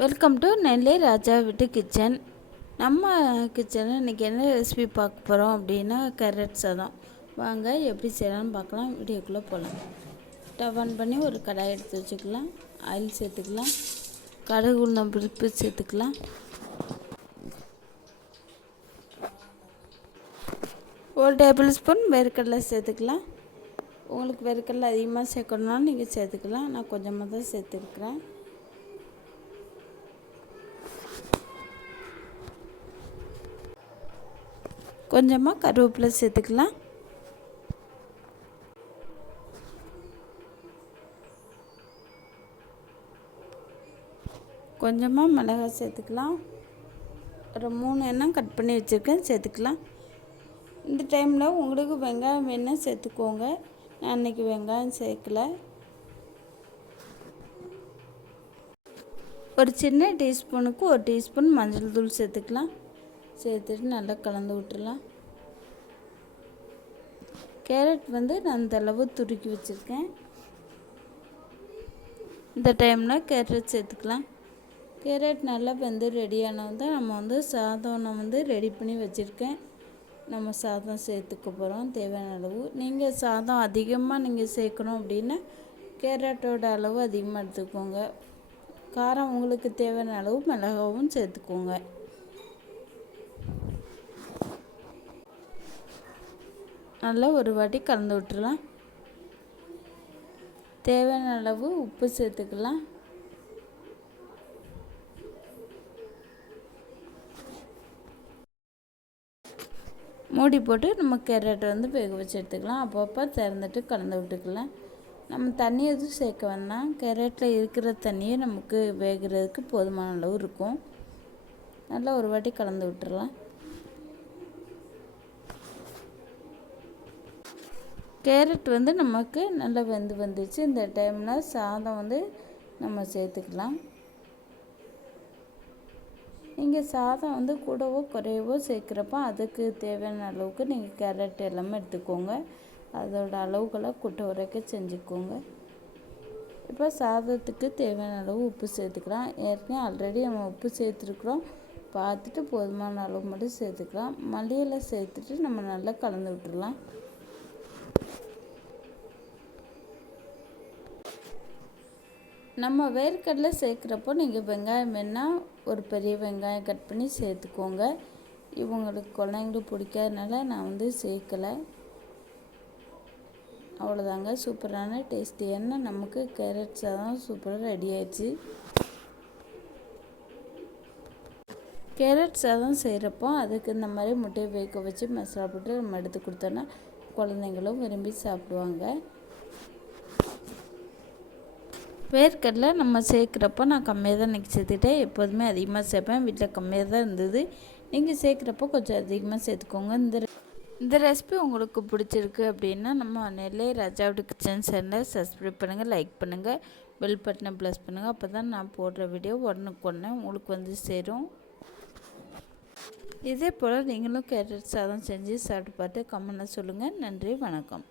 Welcome to நெல்லை ராஜா வீட்டு kitchen. நம்ம கிச்சனில் இன்றைக்கி என்ன ரெசிபி பார்க்க போகிறோம் அப்படின்னா கேரட் சாதம். வாங்க எப்படி செய்யலாம்னு பார்க்கலாம். வீடியோக்குள்ளே போகலாம். ஸ்டவ் ஆன் பண்ணி ஒரு கடாய் எடுத்து வச்சுக்கலாம். ஆயில் சேர்த்துக்கலாம். கடுகு உளுந்தம் பருப்பு சேர்த்துக்கலாம். ஒரு டேபிள் ஸ்பூன் வேர்க்கடலை சேர்த்துக்கலாம். உங்களுக்கு வேர்க்கடலை அதிகமாக சேர்க்கணுன்னாலும் நீங்கள் சேர்த்துக்கலாம். நான் கொஞ்சமாக தான் சேர்த்துருக்குறேன். கொஞ்சமாக கருவேப்பிலை சேர்த்துக்கலாம். கொஞ்சமாக மிளகாய் சேர்த்துக்கலாம். ஒரு 3 எண்ணெய் கட் பண்ணி வச்சுருக்கேன், சேர்த்துக்கலாம். இந்த டைமில் உங்களுக்கு வெங்காயம் வேணால் சேர்த்துக்கோங்க. நான் இன்றைக்கி வெங்காயம் சேர்க்கலை. ஒரு சின்ன டீஸ்பூனுக்கு 1 டீஸ்பூன் மஞ்சள் தூள் சேர்த்துக்கலாம். சேர்த்துட்டு நல்லா கலந்து விட்டுடலாம். கேரட் நான் அந்தளவு துருக்கி வச்சுருக்கேன். இந்த டைமில் கேரட் சேர்த்துக்கலாம். கேரட் நல்லா ரெடியானது தான் நம்ம சாதம் நான் ரெடி பண்ணி வச்சுருக்கேன். நம்ம சாதம் சேர்த்துக்க போகிறோம் தேவையான அளவு. நீங்கள் சாதம் அதிகமாக நீங்கள் சேர்க்கணும் அப்படின்னா கேரட்டோட அளவு அதிகமாக எடுத்துக்கோங்க. காரம் உங்களுக்கு தேவையான அளவு மிளகாவும் சேர்த்துக்கோங்க. நல்லா ஒரு வாட்டி கலந்து விட்டுறலாம். தேவையான அளவு உப்பு சேர்த்துக்கலாம். மூடி போட்டு நம்ம கேரட்டை வேக வச்சு எடுத்துக்கலாம். அப்பப்போ திறந்துட்டு கலந்து விட்டுக்கலாம். நம்ம தண்ணி எதுவும் சேர்க்க வேணாம். கேரட்டில் இருக்கிற தண்ணியே நமக்கு வேகிறதுக்கு போதுமான அளவு இருக்கும். நல்லா ஒரு வாட்டி கலந்து விட்டுறலாம். கேரட் நமக்கு நல்லா வந்துச்சு. இந்த டைமில் சாதம் நம்ம சேர்த்துக்கலாம். நீங்கள் சாதம் கூடவோ குறையவோ சேர்க்குறப்ப அதுக்கு தேவையான அளவுக்கு நீங்கள் கேரட் எல்லாமே எடுத்துக்கோங்க. அதோட அளவுகளை கூட்ட வரைக்கும் செஞ்சுக்கோங்க. இப்போ சாதத்துக்கு தேவையான அளவு உப்பு சேர்த்துக்கலாம். ஏற்கனவே ஆல்ரெடி நம்ம உப்பு சேர்த்துருக்குறோம். பார்த்துட்டு போதுமான அளவு மட்டும் சேர்த்துக்கலாம். மல்லியில் சேர்த்துட்டு நம்ம நல்லா கலந்து விட்டுடலாம். நம்ம வேர்க்கடலை சேர்க்குறப்போ நீங்கள் வெங்காயம் வேணால் ஒரு பெரிய வெங்காயம் கட் பண்ணி சேர்த்துக்கோங்க. இவங்களுக்கு குழந்தைங்களுக்கு பிடிக்காதனால நான் சேர்க்கலை. அவ்வளோதாங்க. சூப்பரான டேஸ்டியான நமக்கு கேரட் சாதம் சூப்பராக ரெடி ஆயிடுச்சு. கேரட் சாதம் செய்கிறப்போ அதுக்கு இந்த மாதிரி முட்டையை வேக வச்சு மசாலா போட்டு நம்ம எடுத்து கொடுத்தோன்னா குழந்தைங்களும் விரும்பி சாப்பிடுவாங்க. வேர்க்கடலை நம்ம சேர்க்குறப்போ நான் கம்மியாக தான் இன்றைக்கி சேர்த்துக்கிட்டேன். எப்போதுமே அதிகமாக சேர்ப்பேன். வீட்டில் கம்மியாக தான் இருந்தது. நீங்கள் சேர்க்குறப்போ கொஞ்சம் அதிகமாக சேர்த்துக்கோங்க. இந்த ரெசிபி உங்களுக்கு பிடிச்சிருக்கு அப்படின்னா நம்ம நெல்லை ராஜாவோட கிச்சன் சேனலை சப்ஸ்கிரைப் பண்ணுங்கள், லைக் பண்ணுங்கள், பெல் பட்டனை ப்ளஸ் பண்ணுங்கள். அப்போ தான் நான் போடுற வீடியோ உடனுக்குடனே உங்களுக்கு சேரும். இதே போல் நீங்களும் கேரட் சாதம் செஞ்சு சாப்பிட்டு பார்த்து கமெண்ட்டில் சொல்லுங்கள். நன்றி, வணக்கம்.